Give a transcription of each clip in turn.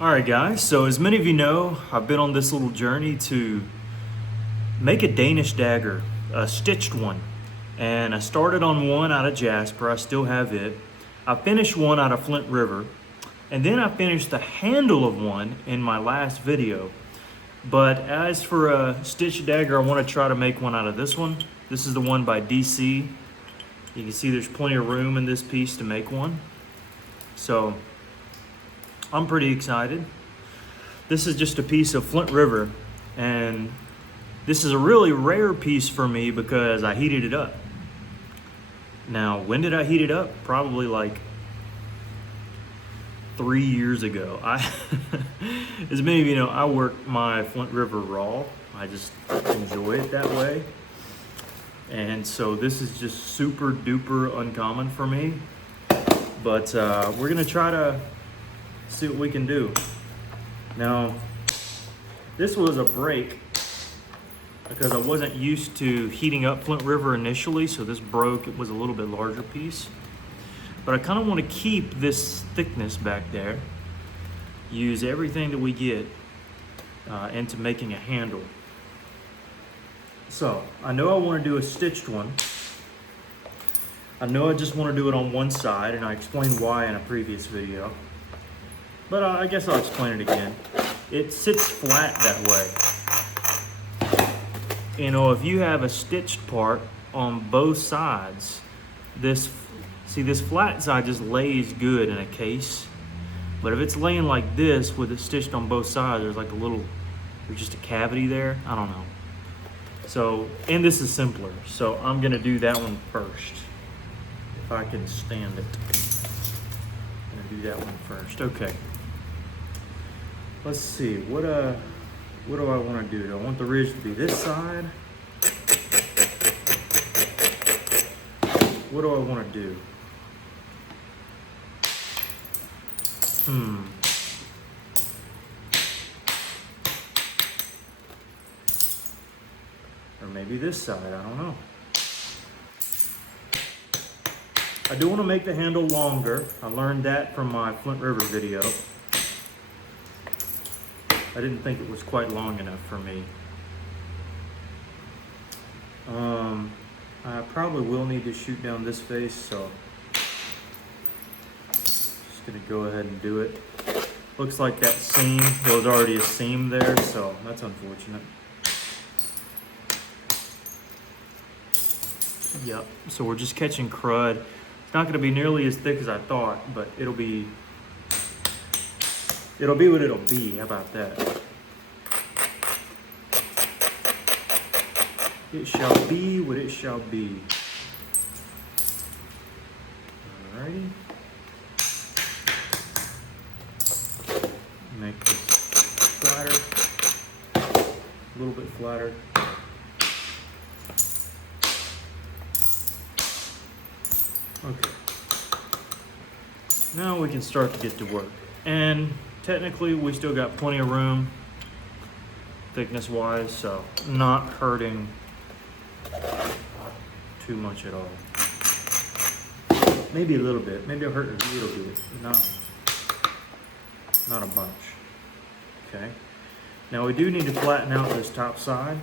Alright guys, so as many of you know, I've been on this little journey to make a Danish dagger, a stitched one. And I started on one out of jasper, I still have it. I finished one out of Flint River. And then I finished the handle of one in my last video. But as for a stitched dagger, I want to try to make one out of this one. This is the one by DC. You can see there's plenty of room in this piece to make one. So I'm pretty excited. This is just a piece of Flint River, and this is a really rare piece for me because I heated it up. Now, when did I heat it up? Probably like 3 years ago. As many of you know, I work my Flint River raw. I just enjoy it that way. And so this is just super duper uncommon for me. But we're gonna try to see what we can do. Now, this was a break because I wasn't used to heating up Flint River initially, so this broke. It was a little bit larger piece. But I kind of want to keep this thickness back there, use everything that we get into making a handle. So, I know I want to do a stitched one. I know I just want to do it on one side, and I explained why in a previous video. But I guess I'll explain it again. It sits flat that way. You know, if you have a stitched part on both sides, this flat side just lays good in a case. But if it's laying like this with it stitched on both sides, there's just a cavity there. I don't know. So, and this is simpler. So I'm gonna do that one first. If I can stand it. I'm gonna do that one first. Okay. Let's see, what do I want to do? Do I want the ridge to be this side? What do I want to do? Or maybe this side, I don't know. I do want to make the handle longer. I learned that from my Flint River video. I didn't think it was quite long enough for me. I probably will need to shoot down this face, so just gonna go ahead and do it. Looks like that seam, there was already a seam there, so that's unfortunate. Yep, so we're just catching crud. It's not gonna be nearly as thick as I thought, but it'll be what it'll be. How about that? It shall be what it shall be. Alrighty. Make this flatter. A little bit flatter. Okay. Now we can start to get to work. And technically, we still got plenty of room, thickness-wise, so not hurting too much at all. Maybe a little bit. Maybe I'll hurt a little bit. Not a bunch. Okay. Now we do need to flatten out this top side.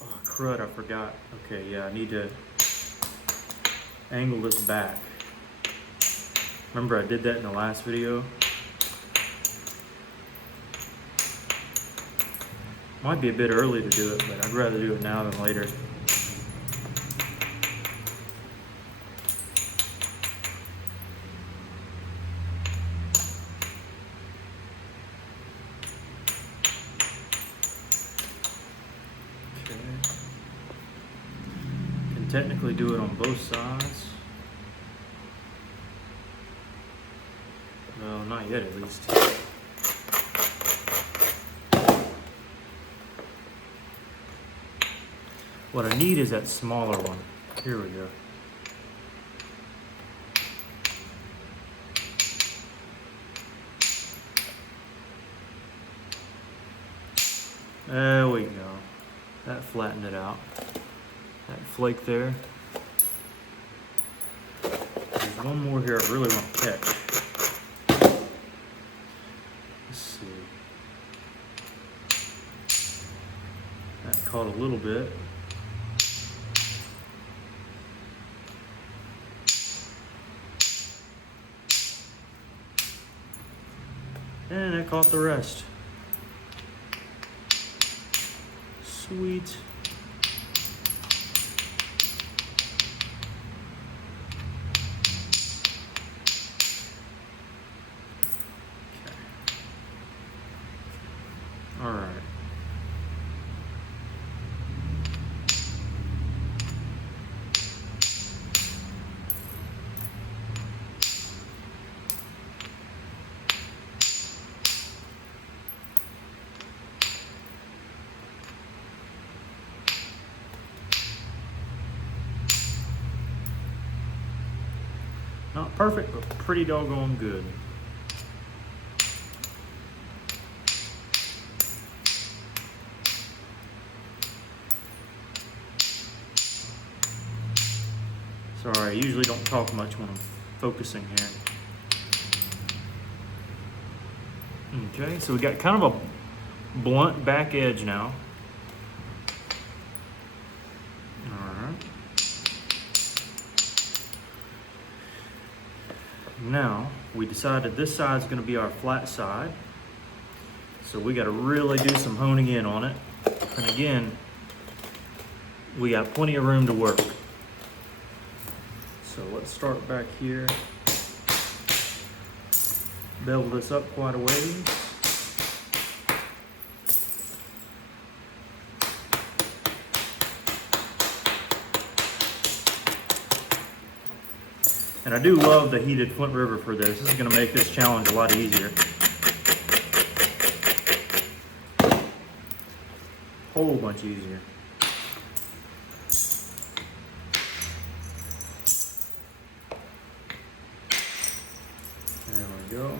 Oh, crud, I forgot. Okay, yeah, I need to angle this back. Remember I did that in the last video? Might be a bit early to do it, but I'd rather do it now than later. Okay. Can technically do it on both sides. No, not yet at least. What I need is that smaller one. Here we go. There we go. That flattened it out. That flake there. one more here I really want to catch. Let's see. That caught a little bit. And I caught the rest. Sweet. All right. Not perfect, but pretty doggone good. Sorry, I usually don't talk much when I'm focusing here. Okay, so we got kind of a blunt back edge now. Now, we decided this side is going to be our flat side. So we got to really do some honing in on it. And again, we got plenty of room to work. So let's start back here. Bevel this up quite a ways. And I do love the heated Flint River for this. This is going to make this challenge a lot easier. Whole bunch easier. There we go.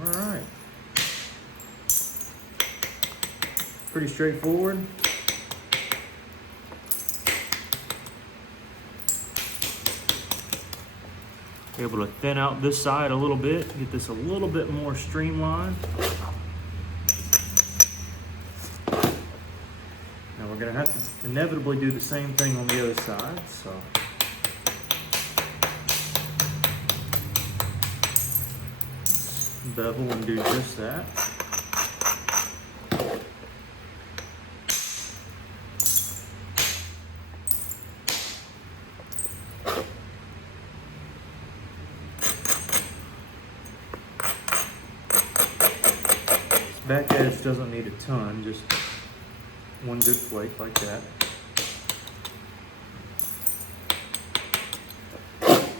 All right. Pretty straightforward. Able to thin out this side a little bit, get this a little bit more streamlined. Now we're gonna have to inevitably do the same thing on the other side, so. Bevel and do just that. Back edge doesn't need a ton, just one good flake like that.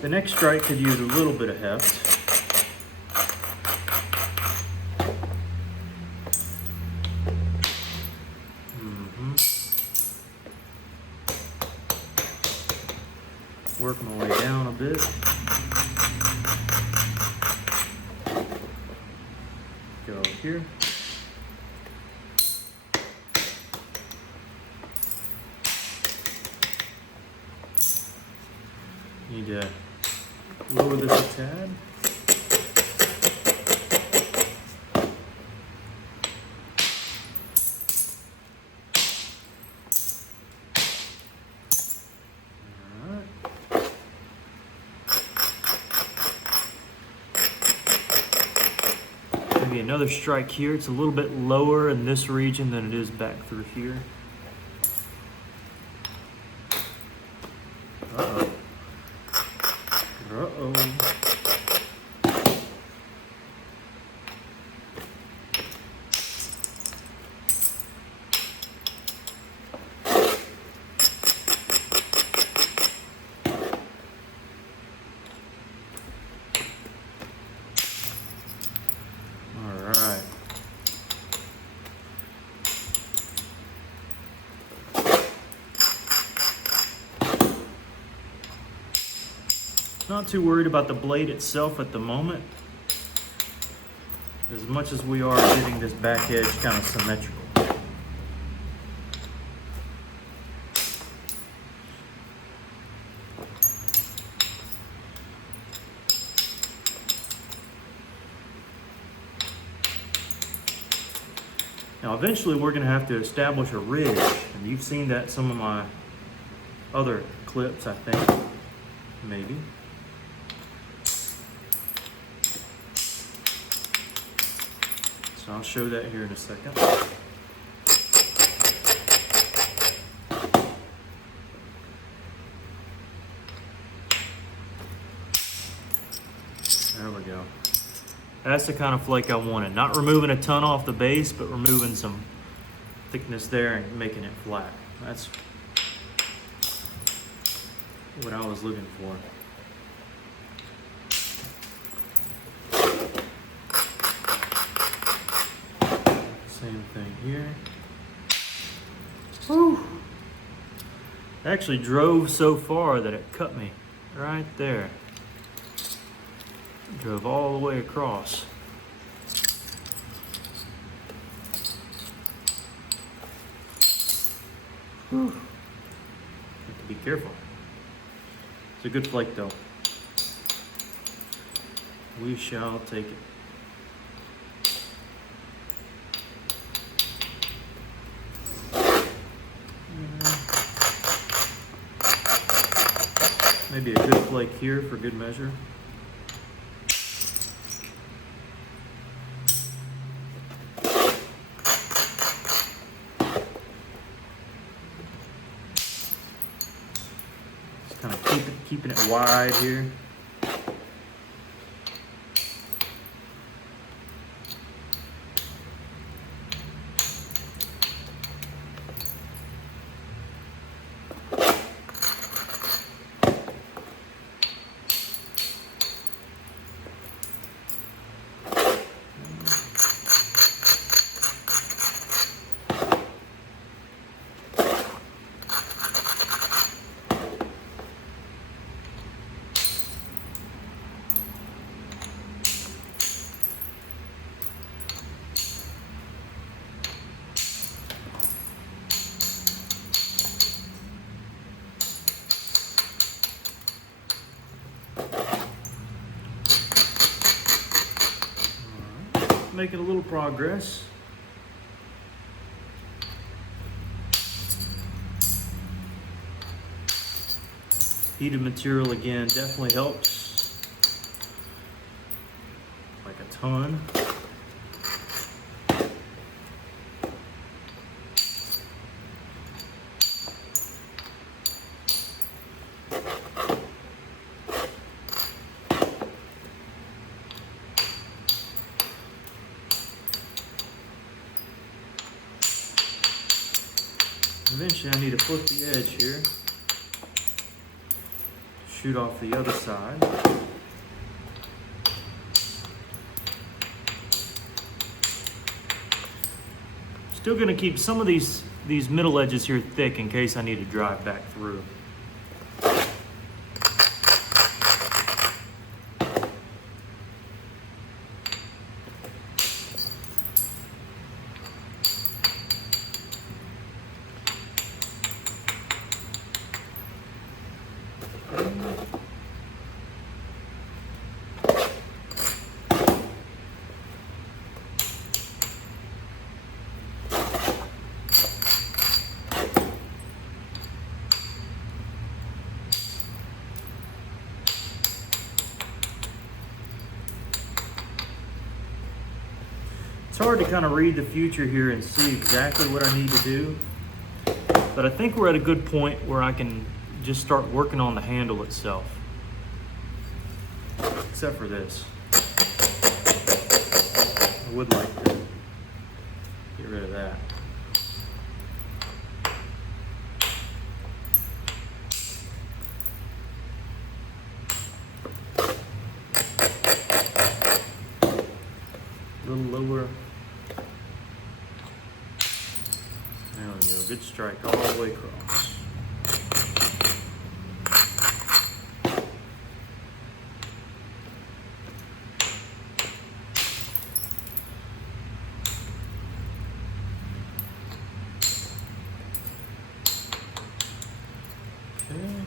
The next strike could use a little bit of heft. Work my way down a bit. Go over here. Need to lower this a tad. Maybe another strike here. It's a little bit lower in this region than it is back through here. Uh-oh. Uh-oh. Not too worried about the blade itself at the moment, as much as we are getting this back edge kind of symmetrical. Now eventually we're going to have to establish a ridge, and you've seen that in some of my other clips, I think, maybe. So I'll show that here in a second. There we go. That's the kind of flake I wanted. Not removing a ton off the base, but removing some thickness there and making it flat. That's what I was looking for. Same thing here. Whew. It actually drove so far that it cut me right there. Drove all the way across. Whew. Have to be careful. It's a good flake though. We shall take it. Maybe a good flake here for good measure. Just kind of keeping it wide here. Making a little progress. Heated material again definitely helps, like a ton. Eventually I need to flip the edge here, shoot off the other side. Still going to keep some of these middle edges here thick in case I need to drive back through. It's hard to kind of read the future here and see exactly what I need to do, but I think we're at a good point where I can just start working on the handle itself, except for this. I would like to get rid of that. A little lower. There we go, good strike all the way across. Okay.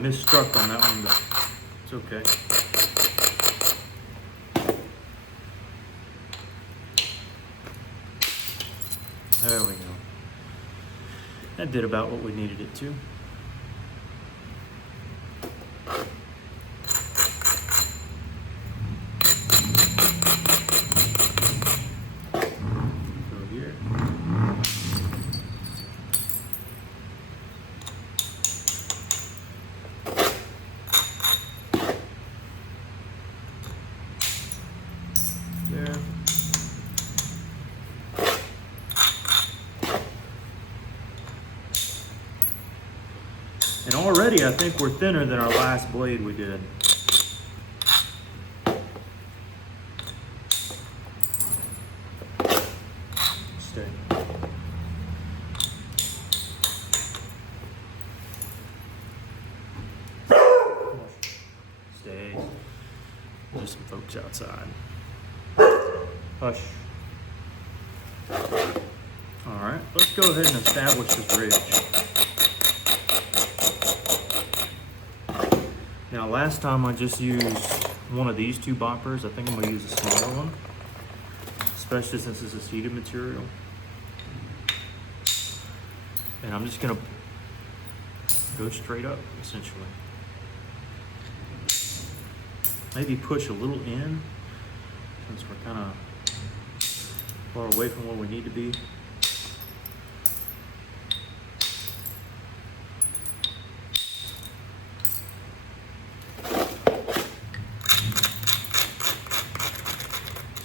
misstruck on that one, but it's okay. There we go. That did about what we needed it to. Go here. There. And already I think we're thinner than our last blade we did. Stay. Stay. There's some folks outside. Hush. All right, let's go ahead and establish this ridge. Now, last time I just used one of these two boppers. I think I'm gonna use a smaller one, especially since this is heated material. And I'm just gonna go straight up, essentially. Maybe push a little in, since we're kind of far away from where we need to be.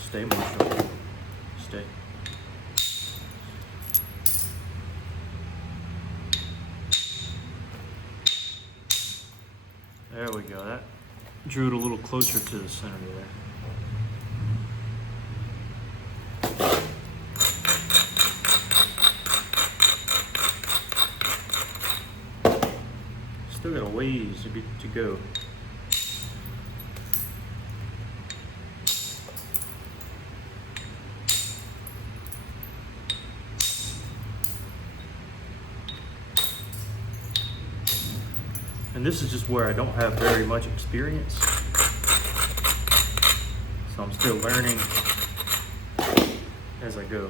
Stay, Marshall. Stay. There we go. That drew it a little closer to the center there. Still got a ways to go. And this is just where I don't have very much experience. So I'm still learning as I go.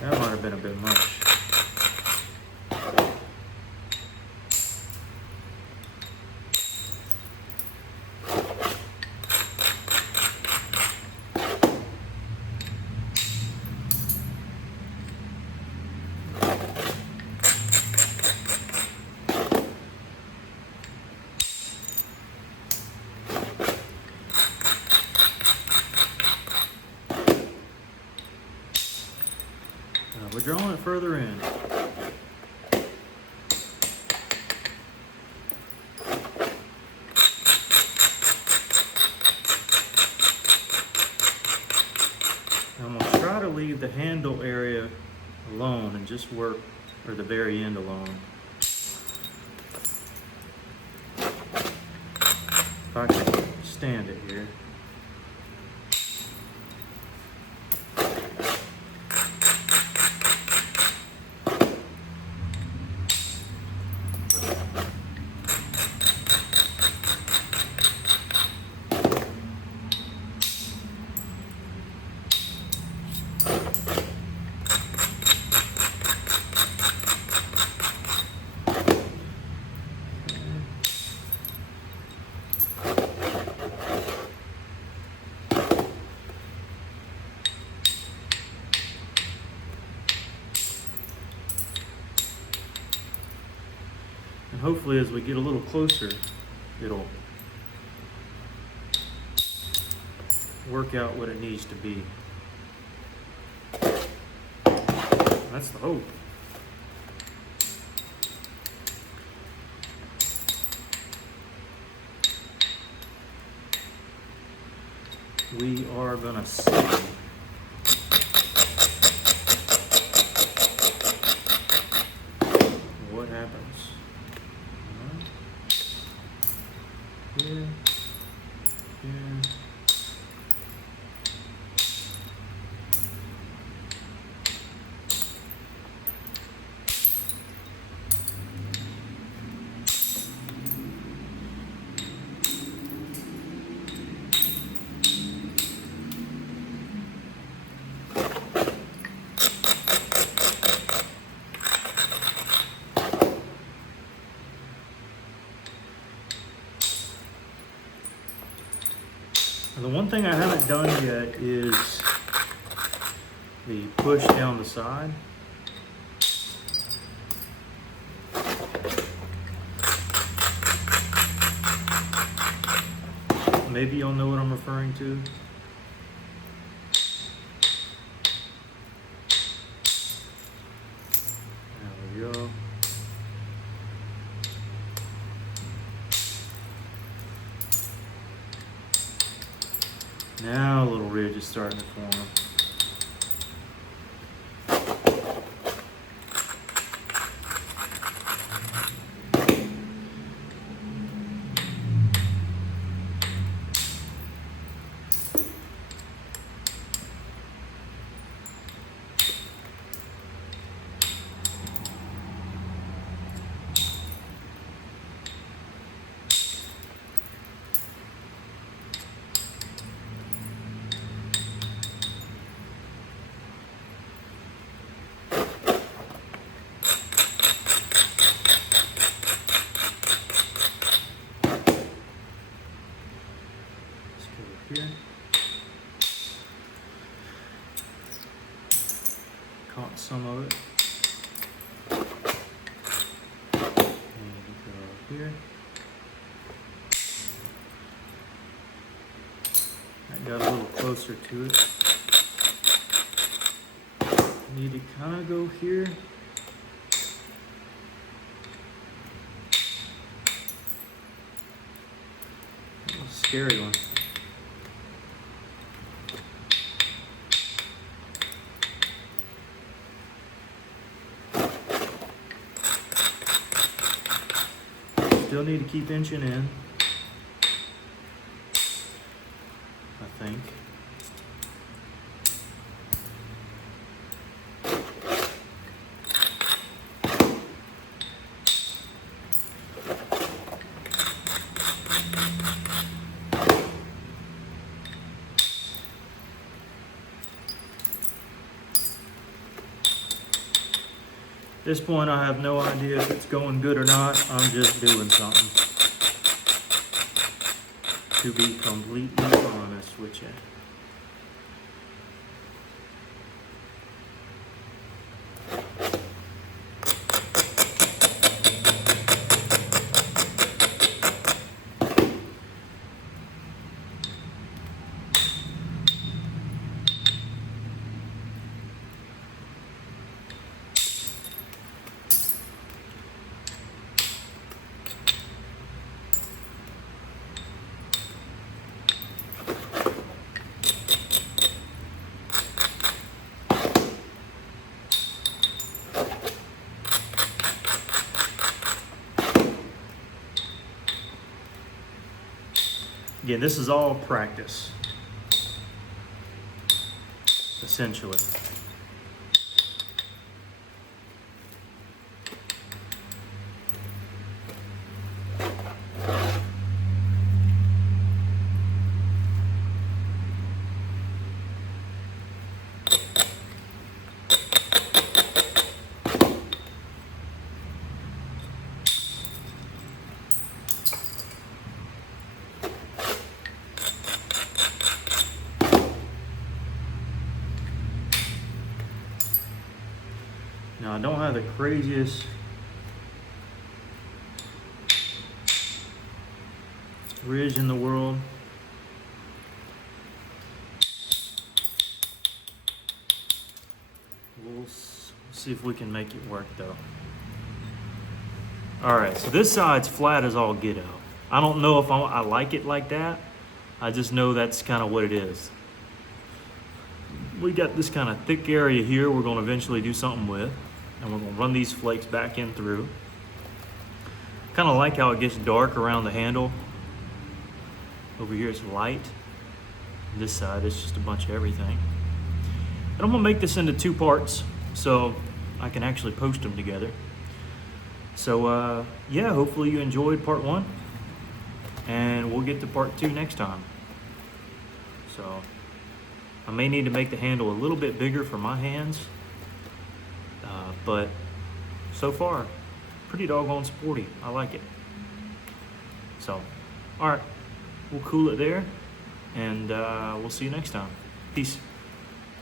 That might have been a bit much. We're drawing it further in. I'm going to try to leave the handle area alone and just work, or the very end alone. If I can stand it here. And hopefully as we get a little closer, it'll work out what it needs to be. That's the hope. we are gonna see what happens. Here, here. The one thing I haven't done yet is the push down the side. Maybe you'll know what I'm referring to. There we go. Now a little ridge is starting to form. Here. Caught some of it. And go here. That got a little closer to it. Need to kind of go here. That was a scary one. Still need to keep inching in, I think. At this point, I have no idea if it's going good or not. I'm just doing something. To be completely honest with you. Again, this is all practice, essentially. Now, I don't have the craziest ridge in the world. We'll see if we can make it work though. All right, so this side's flat as all get out. I don't know if I like it like that. I just know that's kind of what it is. We got this kind of thick area here we're going to eventually do something with, and we're going to run these flakes back in through. Kind of like how it gets dark around the handle. Over here it's light. This side is just a bunch of everything. And I'm going to make this into 2 parts so I can actually post them together. So yeah, hopefully you enjoyed part 1, and we'll get to part 2 next time. So I may need to make the handle a little bit bigger for my hands, but so far pretty doggone sporty. I like it. So all right, we'll cool it there, and we'll see you next time. Peace.